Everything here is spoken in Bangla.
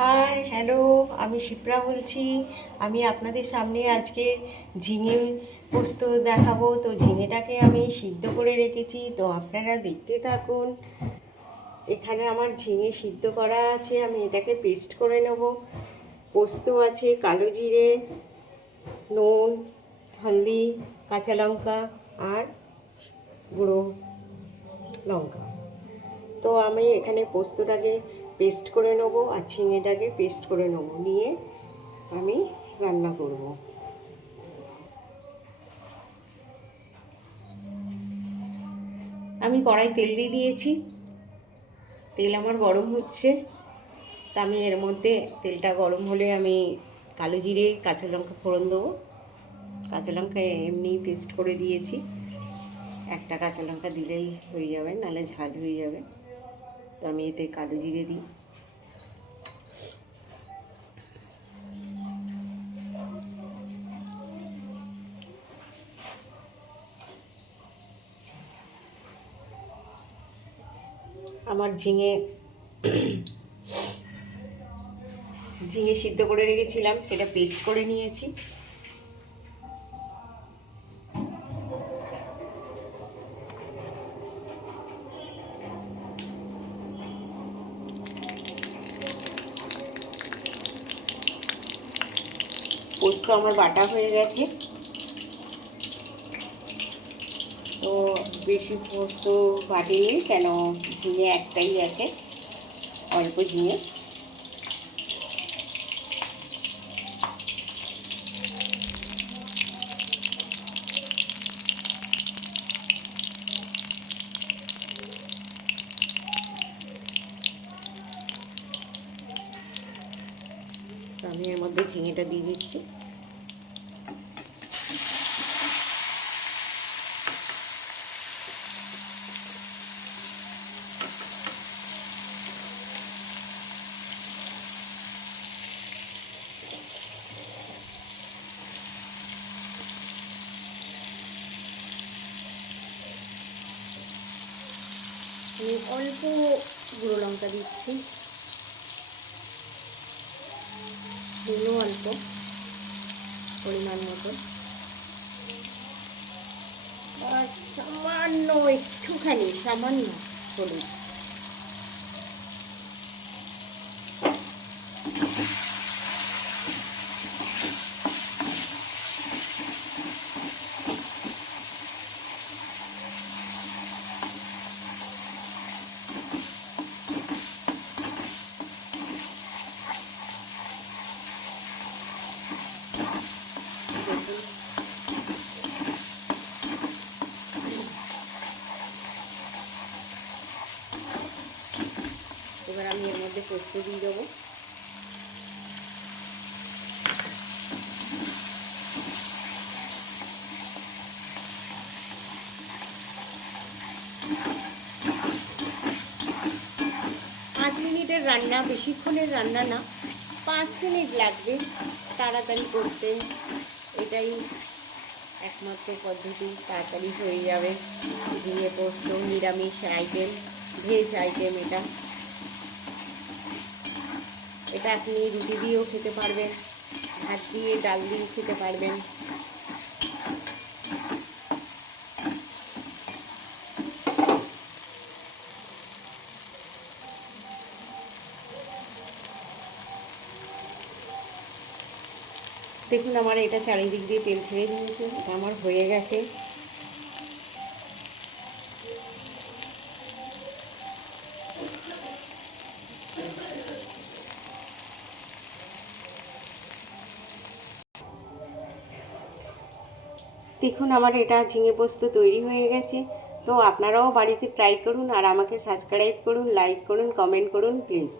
হাই হ্যালো, আমি শিপ্রা বলছি। আমি আপনাদের সামনে আজকে ঝিঙে পোস্ত দেখাবো। তো ঝিঙেটাকে আমি সিদ্ধ করে রেখেছি, তো আপনারা দেখতে থাকুন। এখানে আমার ঝিঙে সিদ্ধ করা আছে, আমি এটাকে পেস্ট করে নেব। পোস্ত আছে, কালো জিরে, নুন, হলদি, কাঁচা লঙ্কা আর গুঁড়ো লঙ্কা। তো আমি এখানে পোস্তটাকে পেস্ট করে নেব আর ঝিঙেটাকে পেস্ট করে নেব, নিয়ে আমি রান্না করব। আমি কড়াই তেল দিয়ে দিয়েছি, তেল আমার গরম হচ্ছে। তা আমি এর মধ্যে তেলটা গরম হলে আমি কালো জিরে, কাঁচা লঙ্কা ফোড়ন দেবো। কাঁচা লঙ্কা এমনি পেস্ট করে দিয়েছি, একটা কাঁচা লঙ্কা দিলেই হয়ে যাবে, নাহলে ঝাল হয়ে যাবে। তো আমি এতে কালো জিরে দিই। আমার ঝিঙে সিদ্ধ করে রেখেছিলাম, সেটা পেস্ট করে নিয়েছি। পোস্ত আমার বাটা হয়ে গেছে। তো বেশি পোস্ত বাটিনি, কেন ঝিঙে একটাই আছে, অল্প ঝিঙে। তো আমি এর মধ্যে ঝিঙেটা দিয়ে দিচ্ছি। আমি অল্প গুঁড়ো লঙ্কা দিচ্ছি, নুনও অল্প পরিমাণ মতো, আর সামান্য একটুখানি সামান্য হলুদ। এবার আমি এর মধ্যে পোস্ত দিয়ে দেবো। পাঁচ মিনিটের রান্না, বেশিক্ষণের রান্না না, 5 মিনিট লাগবে তাড়াতাড়ি করতে। এটাই একমাত্র পদ্ধতি, তাড়াতাড়ি হয়ে যাবে। ঝিঙে পোস্ত নিরামিষ আইটেম, ভেজ আইটেম। এটা আপনি রুটি দিয়েও খেতে পারবেন, ভাত দিয়ে, ডাল দিয়েও খেতে পারবেন। দেখুন আমার এটা চারিদিক দিয়ে তেল ছেড়ে দিয়েছে, এটা আমার হয়ে গেছে। দেখুন আমার এটা ঝিঙে পোস্ত তৈরি হয়ে গেছে। তো আপনারাও বাড়িতে ট্রাই করুন, আর আমাকে সাবস্ক্রাইব করুন, লাইক করুন, কমেন্ট করুন প্লিজ।